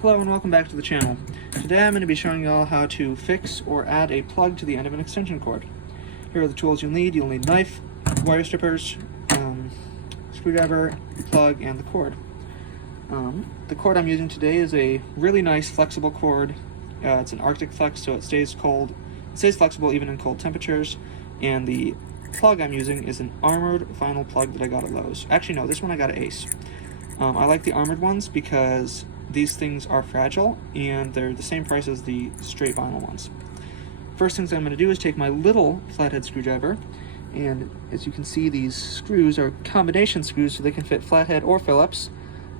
Hello and welcome back to the channel. Today I'm going to be showing you all how to fix or add a plug to the end of an extension cord. Here are the tools you'll need. You'll need knife, wire strippers, screwdriver, plug, and the cord. The cord I'm using today is a really nice flexible cord. It's an Arctic flex, so it stays cold. It stays flexible even in cold temperatures. And the plug I'm using is an armored vinyl plug that I got at Lowe's. Actually, no, this one I got at Ace. I like the armored ones because these things are fragile and they're the same price as the straight vinyl ones. First things I'm going to do is take my little flathead screwdriver, and as you can see, these screws are combination screws so they can fit flathead or Phillips.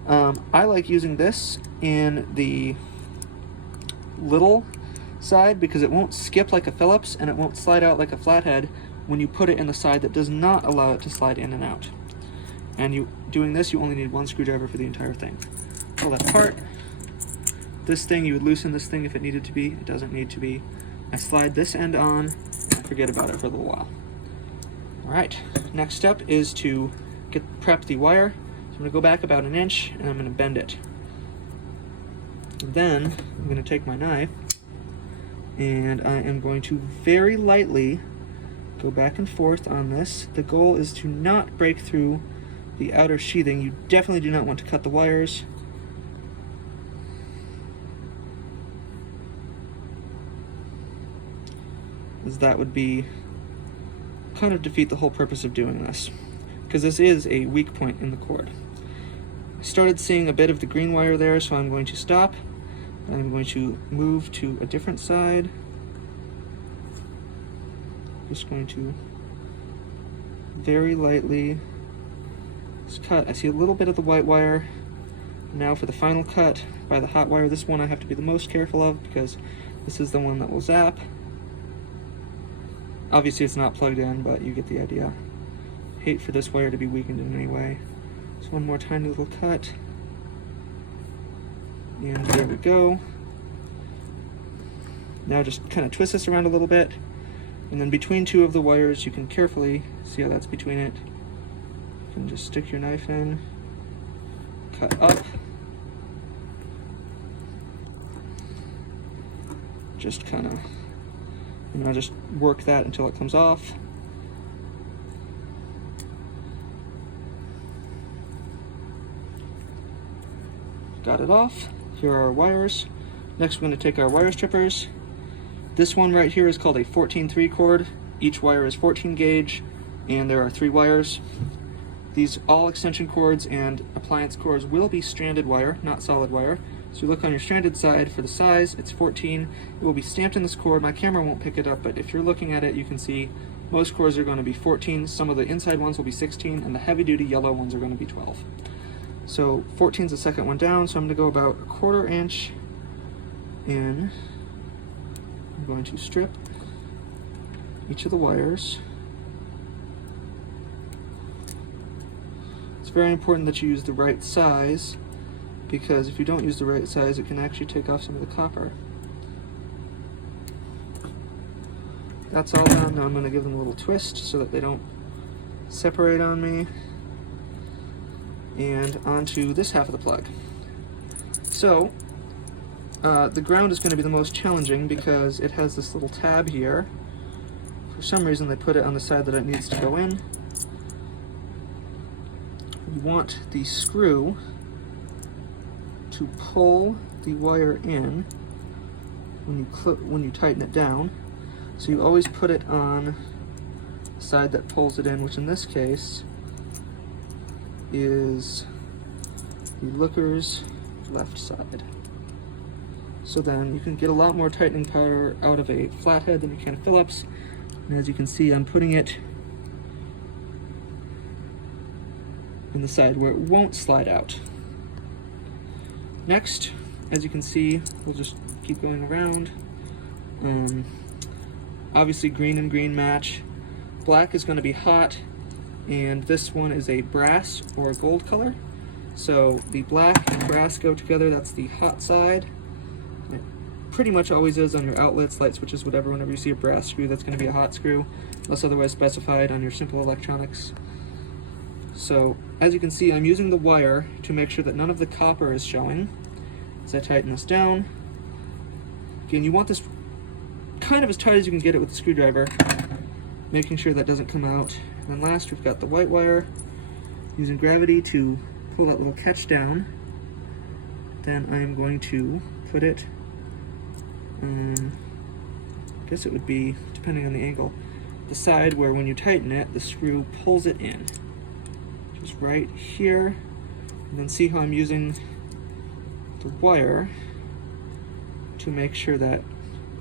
I like using this in the little side because it won't skip like a Phillips and it won't slide out like a flathead when you put it in the side that does not allow it to slide in and out. And doing this, you only need one screwdriver for the entire thing. Pull that apart. This thing, you would loosen this thing if it needed to be. It doesn't need to be. I slide this end on and forget about it for a little while. Alright, next step is to prep the wire. So I'm going to go back about 1 inch and I'm going to bend it. Then I'm going to take my knife and I am going to very lightly go back and forth on this. The goal is to not break through the outer sheathing. You definitely do not want to cut the wires. As that would be kind of defeat the whole purpose of doing this, because this is a weak point in the cord. I started seeing a bit of the green wire there, so I'm going to stop. I'm going to move to a different side. Just going to very lightly just cut. I see a little bit of the white wire. Now for the final cut by the hot wire. This one I have to be the most careful of because this is the one that will zap. Obviously it's not plugged in, but you get the idea. Hate for this wire to be weakened in any way. So one more tiny little cut. And there we go. Now just kind of twist this around a little bit. And then between two of the wires, you can carefully see how that's between it. You can just stick your knife in, cut up. Just kind of, and I'll just work that until it comes off. Got it off. Here are our wires. Next we're going to take our wire strippers. This one right here is called a 14-3 cord. Each wire is 14 gauge and there are 3 wires. These all extension cords and appliance cords will be stranded wire, not solid wire. So you look on your stranded side for the size, it's 14. It will be stamped in this cord. My camera won't pick it up, but if you're looking at it, you can see most cords are going to be 14. Some of the inside ones will be 16, and the heavy-duty yellow ones are going to be 12. So 14 is the second one down, so I'm going to go about 1/4 inch in. I'm going to strip each of the wires. It's very important that you use the right size, because if you don't use the right size, it can actually take off some of the copper. That's all done. Now I'm going to give them a little twist so that they don't separate on me. And onto this half of the plug. So, the ground is going to be the most challenging because it has this little tab here. For some reason they put it on the side that it needs to go in. You want the screw to pull the wire in when you tighten it down. So you always put it on the side that pulls it in, which in this case is the looker's left side. So then you can get a lot more tightening power out of a flathead than you can a Phillips. And as you can see, I'm putting it in the side where it won't slide out. Next, as you can see, we'll just keep going around. Obviously green and green match. Black is going to be hot, and this one is a brass or gold color. So the black and brass go together, that's the hot side. It pretty much always is on your outlets, light switches, whatever. Whenever you see a brass screw, that's going to be a hot screw, unless otherwise specified on your simple electronics. So as you can see, I'm using the wire to make sure that none of the copper is showing. as I tighten this down. Again, you want this kind of as tight as you can get it with the screwdriver, making sure that doesn't come out. And then last, we've got the white wire, using gravity to pull that little catch down. Then I am going to put it, I guess it would be, depending on the angle, the side where when you tighten it, the screw pulls it in. Just right here. And then see how I'm using the wire to make sure that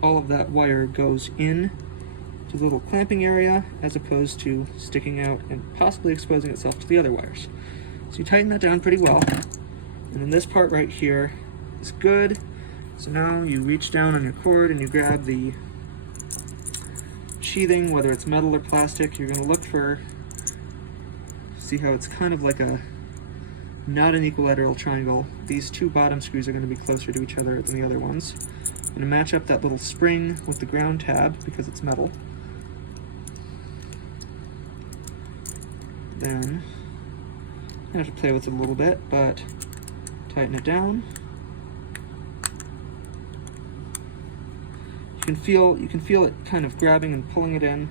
all of that wire goes in to the little clamping area as opposed to sticking out and possibly exposing itself to the other wires. So you tighten that down pretty well. And then this part right here is good. So now you reach down on your cord and you grab the sheathing, whether it's metal or plastic. You're going to look for, see how it's kind of like a not an equilateral triangle. These two bottom screws are going to be closer to each other than the other ones. I'm going to match up that little spring with the ground tab because it's metal. Then I have to play with it a little bit, but tighten it down. You can feel it kind of grabbing and pulling it in.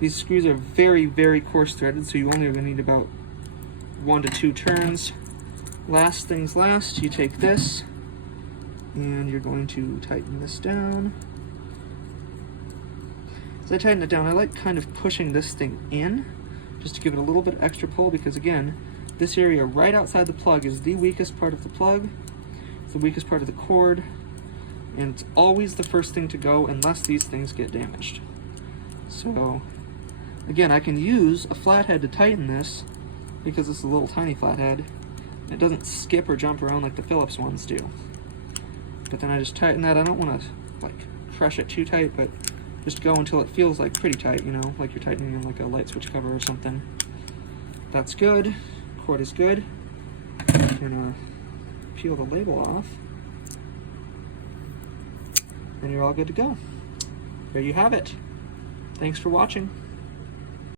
These screws are very, very coarse threaded, so you only are going to need about 1 to 2 turns. Last things last, you take this and you're going to tighten this down. As I tighten it down, I like kind of pushing this thing in just to give it a little bit extra pull, because again, this area right outside the plug is the weakest part of the plug. It's the weakest part of the cord, and it's always the first thing to go unless these things get damaged. So again, I can use a flathead to tighten this because it's a little tiny flathead. It doesn't skip or jump around like the Phillips ones do. But then I just tighten that. I don't want to like crush it too tight, but just go until it feels like pretty tight, you know, like you're tightening in like a light switch cover or something. That's good. Cord is good. I'm gonna peel the label off. And you're all good to go. There you have it. Thanks for watching.